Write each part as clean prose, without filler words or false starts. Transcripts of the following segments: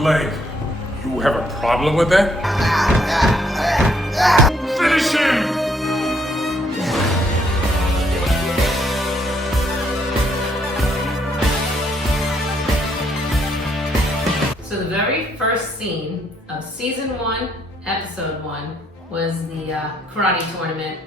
leg. You have a problem with that? Finish him! So the very first scene of season 1, episode 1 was the karate tournament.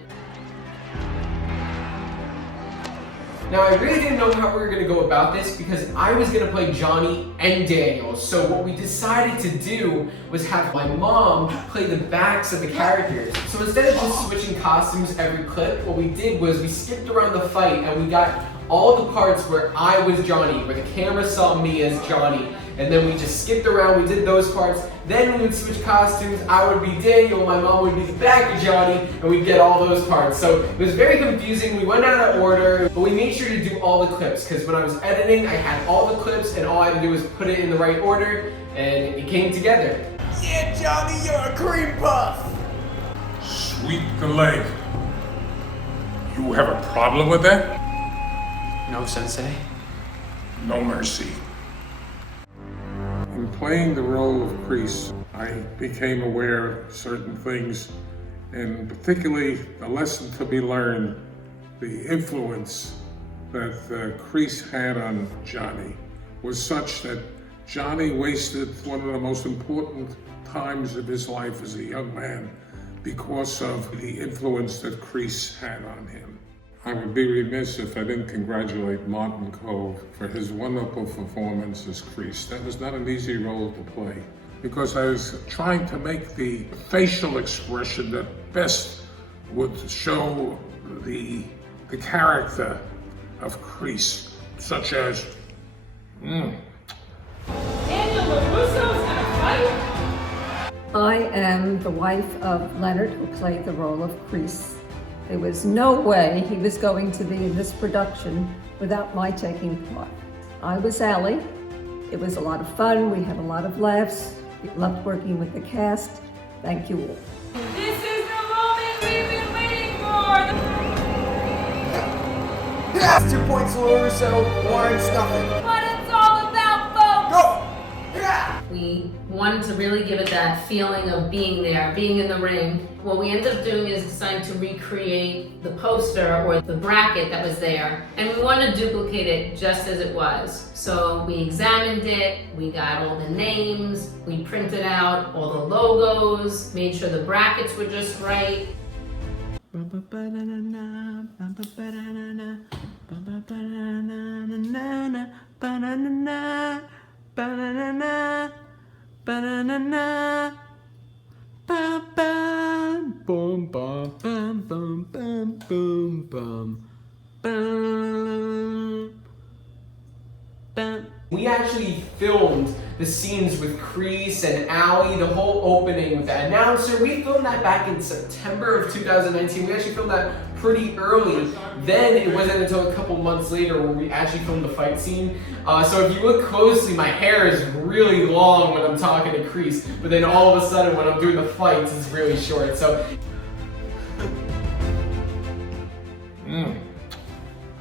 Now, I really didn't know how we were going to go about this because I was going to play Johnny and Daniel. So what we decided to do was have my mom play the backs of the characters. So instead of just switching costumes every clip, what we did was we skipped around the fight and we got all the parts where I was Johnny, where the camera saw me as Johnny. And then we just skipped around, we did those parts. Then we would switch costumes, I would be Daniel, my mom would be the back of Johnny, and we'd get all those parts. So it was very confusing, we went out of order, but we made sure to do all the clips, because when I was editing, I had all the clips, and all I had to do was put it in the right order, and it came together. Yeah, Johnny, you're a cream puff! Sweep the leg. You have a problem with that? No, Sensei. No mercy. In playing the role of Kreese, I became aware of certain things, and particularly the lesson to be learned, the influence that Kreese had on Johnny was such that Johnny wasted one of the most important times of his life as a young man because of the influence that Kreese had on him. I would be remiss if I didn't congratulate Martin Cove for his wonderful performance as Kreese. That was not an easy role to play because I was trying to make the facial expression that best would show the character of Kreese, such as, Daniel LaRusso's gonna fight? I am the wife of Leonard, who played the role of Kreese. There was no way he was going to be in this production without my taking part. I was Allie. It was a lot of fun. We had a lot of laughs. We loved working with the cast. Thank you all. This is the moment we've been waiting for! That's 2 points, LaRusso. Warrants nothing. What it's all about, folks! Go! Yeah! We wanted to really give it that feeling of being there, being in the ring. What we ended up doing is deciding to recreate the poster or the bracket that was there, and we wanted to duplicate it just as it was. So we examined it, we got all the names, we printed out all the logos, made sure the brackets were just right. Boom, bum, bum, bum, bum, boom, bum, bum, bum. We actually filmed the scenes with Kreese and Allie, the whole opening with the announcer. We filmed that back in September of 2019. We actually filmed that pretty early. Then it wasn't until a couple months later where we actually filmed the fight scene. So if you look closely, my hair is really long when I'm talking to Kreese, but then all of a sudden when I'm doing the fights, it's really short. So.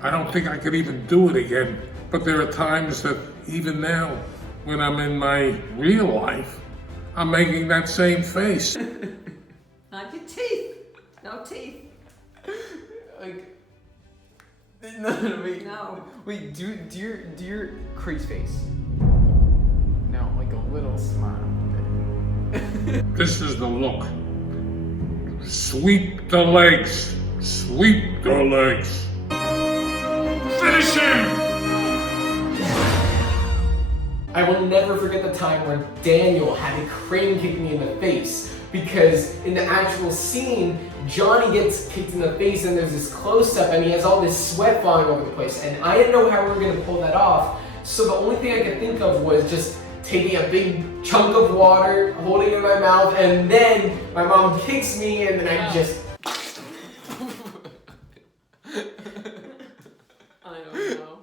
I don't think I could even do it again. But there are times that even now, when I'm in my real life, I'm making that same face. Not your teeth. No teeth. Like, no, wait. No. Wait, do your Kreese face. No, like a little smile. This is the look. Sweep the legs. Sweep the legs. Finish him! I will never forget the time where Daniel had to crane kick me in the face because in the actual scene, Johnny gets kicked in the face and there's this close-up and he has all this sweat falling over the place and I didn't know how we were going to pull that off. So the only thing I could think of was just taking a big chunk of water, holding it in my mouth, and then my mom kicks me and then I just... I don't know.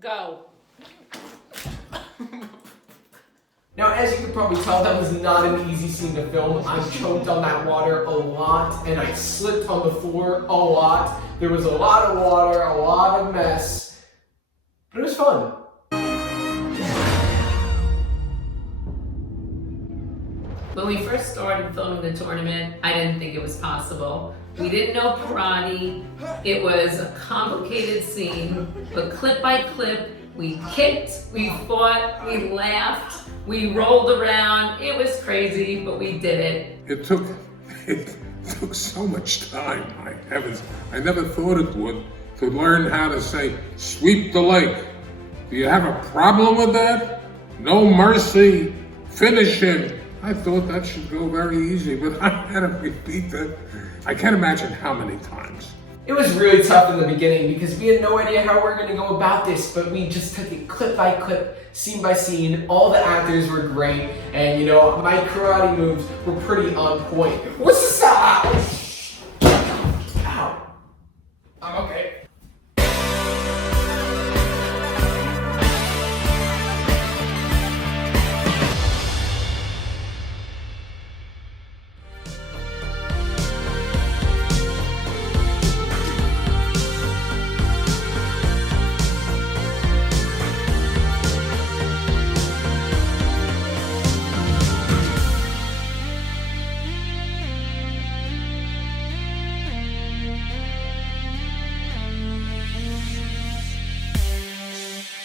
Go. Now, as you can probably tell, that was not an easy scene to film. I choked on that water a lot, and I slipped on the floor a lot. There was a lot of water, a lot of mess, but it was fun. When we first started filming the tournament, I didn't think it was possible. We didn't know karate. It was a complicated scene, but clip by clip, we kicked, we fought, we laughed, we rolled around. It was crazy, but we did it. It took so much time, my heavens. I never thought it would, to learn how to say, sweep the leg. Do you have a problem with that? No mercy, finish him. I thought that should go very easy, but I had to repeat that. I can't imagine how many times. It was really tough in the beginning because we had no idea how we were going to go about this, but we just took it clip by clip, scene by scene. All the actors were great, and you know, my karate moves were pretty on point. What's this?